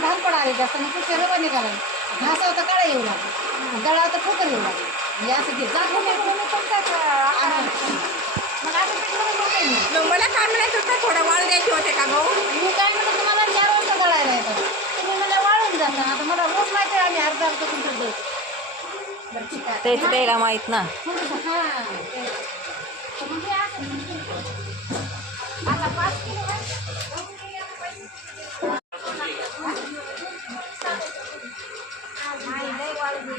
धान पडाले जास्त मग कुठे रवा निघाला घासा होता काळा येऊ लागला गळा होता ठोकर येऊ लागला म्हणजे असं ते जागो नाही मग असं मग मला काय म्हणायचं होतं थोडा वाळ द्यायचे होते का गहू? मी काय म्हणतो तुम्हाला 4 वाजता दळायला येतात तुम्ही मला वाळून जाता आता मला रोज माहिती आहे आम्ही अर्धा अर्धा क्विंटल द्यायचं तेच द्यायला माहित ना. आता 5 किलो नाही लय वाळू